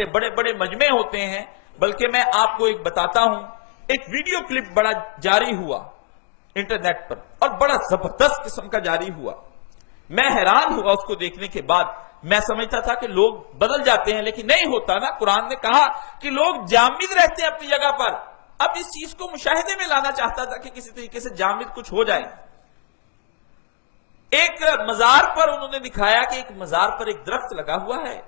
کے بڑے بڑے مجمع ہوتے ہیں، بلکہ میں آپ کو ایک بتاتا ہوں، ایک ویڈیو کلپ بڑا جاری ہوا انٹرنیٹ پر، اور بڑا زبردست قسم کا جاری ہوا. میں حیران ہوا اس کو دیکھنے کے بعد. میں سمجھتا تھا کہ لوگ بدل جاتے ہیں، لیکن نہیں ہوتا نا. قرآن نے کہا کہ لوگ جامد رہتے ہیں اپنی جگہ پر. اب اس چیز کو مشاہدے میں لانا چاہتا تھا کہ کسی طریقے سے جامد کچھ ہو جائے. ایک مزار پر انہوں نے دکھایا کہ ایک مزار پر ایک درخت لگا ہوا ہے،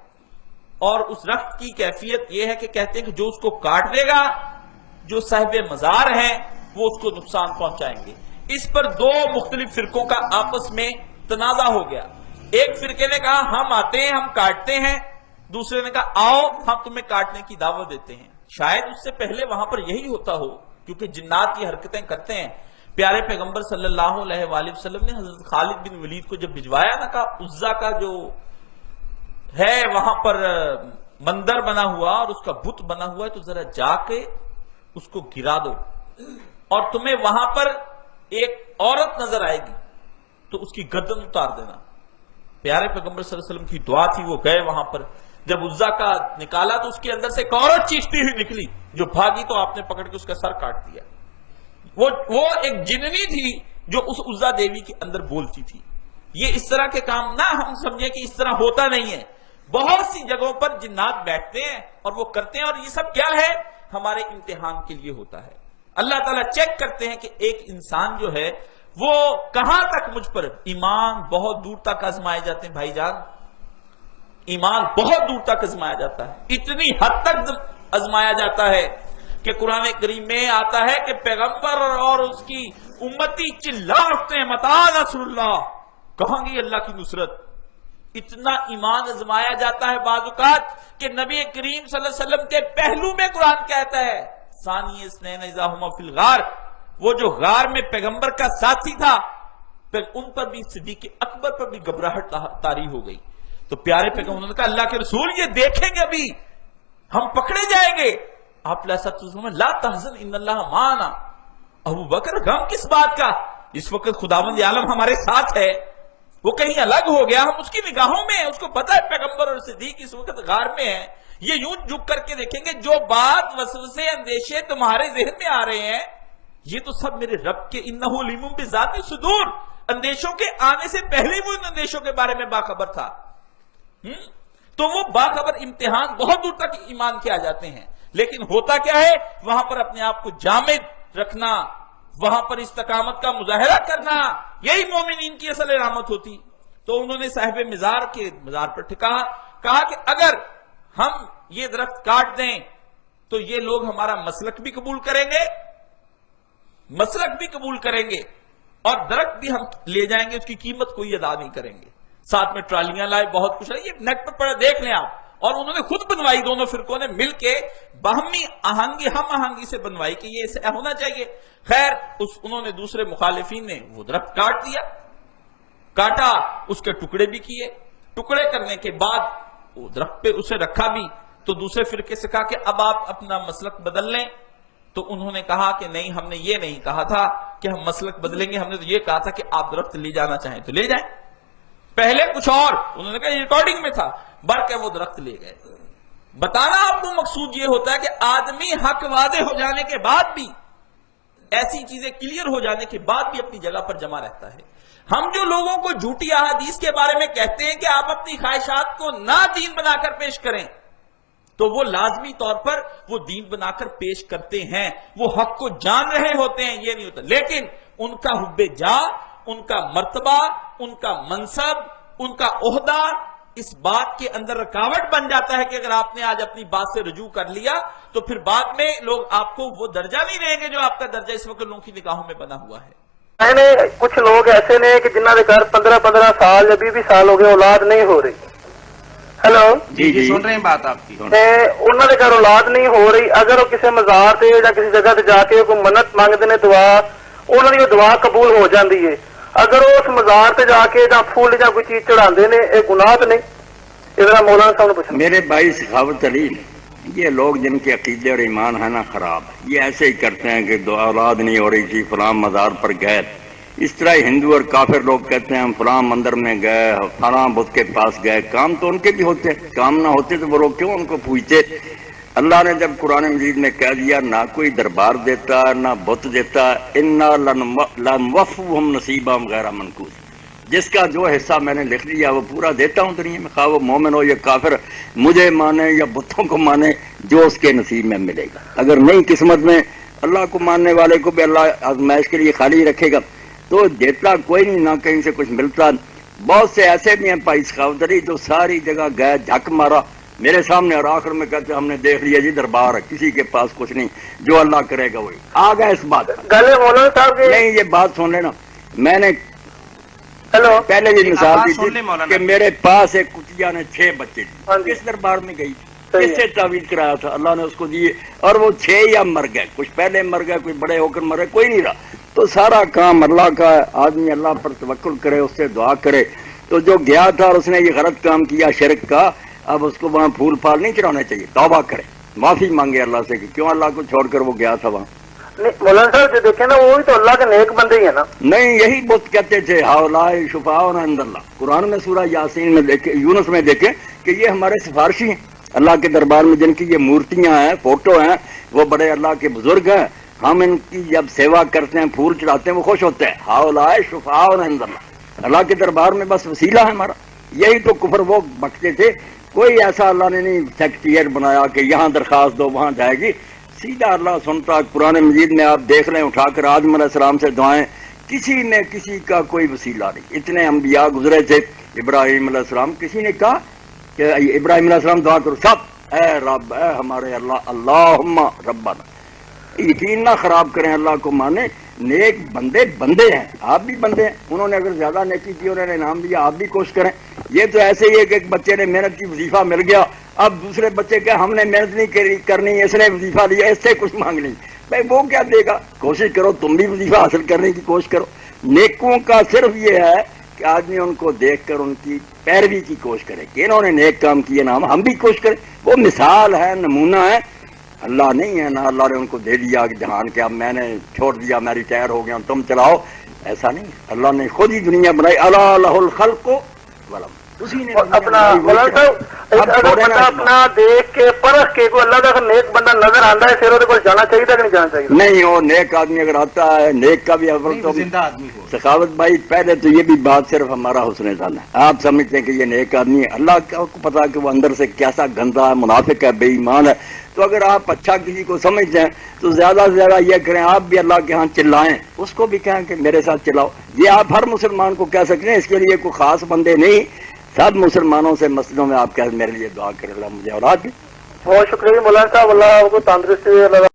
اور اس درخت کی کیفیت یہ ہے کہ کہتے ہیں کہ جو اس کو کاٹ لے گا، جو صاحب مزار ہیں وہ اس کو نقصان پہنچائیں گے. اس پر دو مختلف فرقوں کا آپس میں تنازع ہو گیا. ایک فرقے نے کہا ہم آتے ہیں، ہم کاٹتے ہیں. دوسرے نے کہا آؤ ہم تمہیں کاٹنے کی دعوت دیتے ہیں. شاید اس سے پہلے وہاں پر یہی ہوتا ہو، کیونکہ جنات کی حرکتیں کرتے ہیں. پیارے پیغمبر صلی اللہ علیہ وآلہ وسلم نے حضرت خالد بن ولید کو جب بھجوایا نا، کہا عزا کا جو ہے وہاں پر مندر بنا ہوا اور اس کا بت بنا ہوا ہے، تو ذرا جا کے اس کو گرا دو، اور تمہیں وہاں پر ایک عورت نظر آئے گی تو اس کی گردن اتار دینا. پیارے پیغمبر صلی اللہ علیہ وسلم کی دعا تھی، وہ گئے وہاں پر. جب عزا کا نکالا تو اس کے اندر سے ایک عورت چیختی ہوئی نکلی، جو بھاگی تو آپ نے پکڑ کے اس کا سر کاٹ دیا. وہ ایک جننی تھی جو اس عزا دیوی کے اندر بولتی تھی. یہ اس طرح کے کام نہ ہم سمجھیں کہ اس طرح ہوتا نہیں ہے. بہت سی جگہوں پر جنات بیٹھتے ہیں اور وہ کرتے ہیں، اور یہ سب کیا ہے؟ ہمارے امتحان کے لیے ہوتا ہے. اللہ تعالیٰ چیک کرتے ہیں کہ ایک انسان جو ہے وہ کہاں تک مجھ پر ایمان بہت دور تک آزمائے جاتے ہیں. بھائی جان، ایمان بہت دور تک آزمایا جاتا ہے. اتنی حد تک آزمایا جاتا ہے کہ قرآن کریم میں آتا ہے کہ پیغمبر اور اس کی امتی چلا اٹھتے ہیں متا نصر اللہ، کہاں گی اللہ کی نصرت. اتنا ایمان آزمایا جاتا ہے بعض اوقات کہ نبی کریم صلی اللہ علیہ وسلم کے پہلو میں قرآن کہتا ہے ثانی اثنین اذا ہما فی الغار، وہ جو غار میں پیغمبر کا ساتھی تھا، پھر ان پر بھی صدیق اکبر پر بھی گھبراہٹ طاری ہو گئی. تو پیارے پیغمبر نے کہا اللہ کے رسول یہ دیکھیں گے ابھی ہم پکڑے جائیں گے. آپ لا تحزن ان اللہ معنا. ابو بکر غم کس بات کا؟ اس وقت خداوند عالم ہمارے ساتھ ہے، وہ کہیں الگ ہو گیا، ہم اس کی نگاہوں میں ہیں. اس کو پتا ہے پیغمبر اور صدیق اس وقت غار میں ہیں. یہ یوں جھک کر کے دیکھیں گے جو بات وسوسے اندیشے تمہارے ذہن میں آ رہے ہیں، یہ تو سب میرے رب کے انہ علیم بذات الصدور، اندیشوں کے آنے سے پہلے وہ ان اندیشوں کے بارے میں باخبر تھا. تو وہ باخبر امتحان بہت دور تک ایمان کے آ جاتے ہیں. لیکن ہوتا کیا ہے؟ وہاں پر اپنے آپ کو جامد رکھنا، وہاں پر استقامت کا مظاہرہ کرنا، یہی مومنین کی اصل علامت ہوتی. تو انہوں نے صاحب مزار کے مزار پر ٹھکا، کہا کہ اگر ہم یہ درخت کاٹ دیں تو یہ لوگ ہمارا مسلک بھی قبول کریں گے، اور درخت بھی ہم لے جائیں گے، اس کی قیمت کوئی ادا نہیں کریں گے. ساتھ میں ٹرالیاں لائے، بہت کچھ ہے، یہ نیٹ پر پڑھا دیکھ لیں آپ. اور انہوں نے خود بنوائی، دونوں فرقوں نے مل کے باہمی آہنگی ہم آہنگی سے بنوائی کہ یہ ایسا ہونا چاہیے. خیر انہوں نے دوسرے مخالفین نے وہ درخت کاٹ دیا، کاٹا، اس کے ٹکڑے بھی کیے. ٹکڑے کرنے کے بعد وہ درخت پہ اسے رکھا بھی. تو دوسرے فرقے سے کہا کہ اب آپ اپنا مسلک بدل لیں. تو انہوں نے کہا کہ نہیں، ہم نے یہ نہیں کہا تھا کہ ہم مسلک بدلیں گے، ہم نے تو یہ کہا تھا کہ آپ درخت لے جانا چاہیں تو لے جائیں. پہلے کچھ اور انہوں نے کہا، یہ ریکارڈنگ میں تھا، بڑھ کے وہ درخت لے گئے. بتانا آپ کو مقصود یہ ہوتا ہے کہ آدمی حق واضح ہو جانے کے بعد بھی، ایسی چیزیں کلیئر ہو جانے کے بعد بھی اپنی جگہ پر جمع رہتا ہے. ہم جو لوگوں کو جھوٹی احادیث کے بارے میں کہتے ہیں کہ آپ اپنی خواہشات کو نہ دین بنا کر پیش کریں، تو وہ لازمی طور پر وہ دین بنا کر پیش کرتے ہیں، وہ حق کو جان رہے ہوتے ہیں، یہ نہیں ہوتا. لیکن ان کا حب جا، ان کا مرتبہ، ان کا منصب، ان کا عہدہ اس بات کے اندر رکاوٹ بن جاتا ہے کہ اگر آپ نے آج اپنی بات سے رجوع کر لیا تو پھر بعد میں لوگ آپ کو وہ درجہ نہیں دیں گے جو آپ کا درجہ اس وقت لوگوں کی نگاہوں میں بنا ہوا ہے. کچھ لوگ ایسے نے کہ جنہوں نے گھر 15 سال یا 20 سال ہو گئے اولاد نہیں ہو رہی. ہیلو جی سن رہے ہیں بات آپ کی. انہوں نے گھر اولاد نہیں ہو رہی، اگر وہ کسی مزار سے یا کسی جگہ سے جا کے کوئی منت مانگتے ہیں دعا، انہوں کی دعا قبول ہو جاتی ہے. اگر وہ اس مزار سے جا کے یا پھول یا کوئی چیز چڑھا ہیں، یہ گناہ تو نہیں؟ ادھر مولانا صاحب نے پوچھا. میرے بھائی سخاوت علی، یہ لوگ جن کے عقیدے اور ایمان ہے نا خراب، یہ ایسے ہی کرتے ہیں کہ اولاد نہیں ہو رہی تھی فلاں مزار پر گئے، اس طرح ہندو اور کافر لوگ کہتے ہیں ہم فلاں مندر میں گئے، فلاں بت کے پاس گئے، کام تو ان کے بھی ہوتے ہیں، کام نہ ہوتے تو وہ لوگ کیوں ان کو پوچھتے؟ اللہ نے جب قرآن مجید میں کہہ دیا نہ کوئی دربار دیتا نہ بت دیتا، انا لنوفہم نصیبہم غیر منقوص، جس کا جو حصہ میں نے لکھ دیا وہ پورا دیتا ہوں دنیا میں، خواہ وہ مومن ہو یا کافر، مجھے مانے یا بتوں کو مانے، جو اس کے نصیب میں ملے گا۔ اگر نہیں قسمت میں اللہ کو ماننے والے کو بھی اللہ آزمائش کے لیے خالی رکھے گا تو دیتا کوئی نہیں، نہ کہیں سے کچھ ملتا۔ بہت سے ایسے بھی ہیں بھائی سخاوت علی جو ساری جگہ گئے، جھک مارا میرے سامنے، اور آخر میں کہتے ہم نے دیکھ لیا جی دربار ہے، کسی کے پاس کچھ نہیں، جو اللہ کرے گا وہی۔ آ گئے اس بات گلے مولانا صاحب کے نہیں، یہ بات سن لینا، میں نے ہیلو پہلے بھی مثال دی سن لیں تھی مولانا۔ کہ میرے پاس ایک کتیا نے 6 بچے ہاں تھے، جی۔ کس دربار میں گئی، صحیح کس سے تعویذ کرایا تھا، اللہ نے اس کو دیے، اور وہ 6 یا مر گئے، کچھ پہلے مر گئے، کوئی بڑے ہو کر مرے، کوئی نہیں رہا۔ تو سارا کام اللہ کا ہے، آدمی اللہ پر توکل کرے، اس سے دعا کرے۔ تو جو گیا تھا اور اس نے یہ غلط کام کیا شرک کا، اب اس کو وہاں پھول پھال نہیں چڑھانے چاہیے، توبہ کرے، معافی مانگے اللہ سے کہ کیوں اللہ کو چھوڑ کر وہ گیا تھا وہاں۔ نہیں مولانا صاحب جو دیکھیں نا وہ بھی تو اللہ کے نیک بندے ہی ہیں نا۔ نہیں، یہی بت کہتے تھے ہؤلاء شفعاؤنا عند اللہ، قرآن میں سورہ یاسین میں دیکھیں، یونس میں دیکھیں کہ یہ ہمارے سفارشی ہیں اللہ کے دربار میں، جن کی یہ مورتیاں ہیں، فوٹو ہیں، وہ بڑے اللہ کے بزرگ ہیں، ہم ان کی جب سیوا کرتے ہیں، پھول چڑھاتے ہیں، وہ خوش ہوتے ہیں۔ ہؤلاء شفعاؤنا عند اللہ، اللہ کے دربار میں بس وسیلہ ہے ہمارا۔ یہی تو کفر وہ بکتے تھے، کوئی ایسا اللہ نے نہیں سیکٹریٹ بنایا کہ یہاں درخواست دو وہاں جائے گی، سیدھا اللہ سنتا۔ قرآن مجید میں آپ دیکھ لیں، اٹھا کر آدم علیہ السلام سے دعائیں، کسی نے کسی کا کوئی وسیلہ نہیں، اتنے انبیاء گزرے تھے۔ ابراہیم علیہ السلام، کسی نے کہا کہ ابراہیم علیہ السلام دعا کرو، سب اے رب، اے ہمارے اللہ، اللہم ربنا، یقین نہ خراب کریں، اللہ کو مانے۔ نیک بندے بندے ہیں، آپ بھی بندے ہیں، انہوں نے اگر زیادہ نیکی کی، انہوں نے انعام دیا، آپ بھی کوشش کریں۔ یہ تو ایسے ہی ہے کہ ایک بچے نے محنت کی، وظیفہ مل گیا، اب دوسرے بچے کہ ہم نے محنت نہیں کرنی، اس نے وظیفہ لیا، اس سے کچھ مانگ نہیں، بھائی وہ کیا دے گا؟ کوشش کرو، تم بھی وظیفہ حاصل کرنے کی کوشش کرو۔ نیکوں کا صرف یہ ہے کہ آدمی ان کو دیکھ کر ان کی پیروی کی کوشش کرے کہ انہوں نے نیک کام کیے، نا ہم بھی کوشش کریں۔ وہ مثال ہے، نمونہ ہے، اللہ نہیں ہے، نہ اللہ نے ان کو دے دیا کہ جہان کے اب میں نے چھوڑ دیا، میں ریٹائر ہو گیا، تم چلاؤ، ایسا نہیں۔ اللہ نے خود ہی دنیا بنائی، الا لہ الخلق والامر، اسی نے اپنا مولانا صاحب اگر بندہ اپنا دیکھ کے پرکھ کے کوئی اللہ کا نیک بندہ نظر آتا ہے، پھر وہ کو جانا چاہیے کہ نہیں جانا چاہیے؟ نہیں، وہ نیک آدمی اگر آتا ہے، نیک کا بھی اول تو زندہ آدمی ہو۔ سخاوت بھائی، پہلے تو یہ بھی بات صرف ہمارا حسن ظن ہے، آپ سمجھتے ہیں کہ یہ نیک آدمی ہے، اللہ کو پتا کہ وہ اندر سے کیسا گندا ہے، منافق ہے، بے ایمان ہے۔ تو اگر آپ اچھا کسی کو سمجھتے ہیں تو زیادہ سے زیادہ یہ کریں، آپ بھی اللہ کے ہاں چلائیں، اس کو بھی کہیں کہ میرے ساتھ چلاؤ۔ یہ آپ ہر مسلمان کو کہہ سکتے ہیں، اس کے لیے کوئی خاص بندے نہیں، سب مسلمانوں سے مسجدوں میں آپ کہہ میرے لیے دعا کرے، اللہ مجھے اولاد دے۔ بہت شکریہ مولانا صاحب، اللہ آپ کو تندرستی دے، اللہ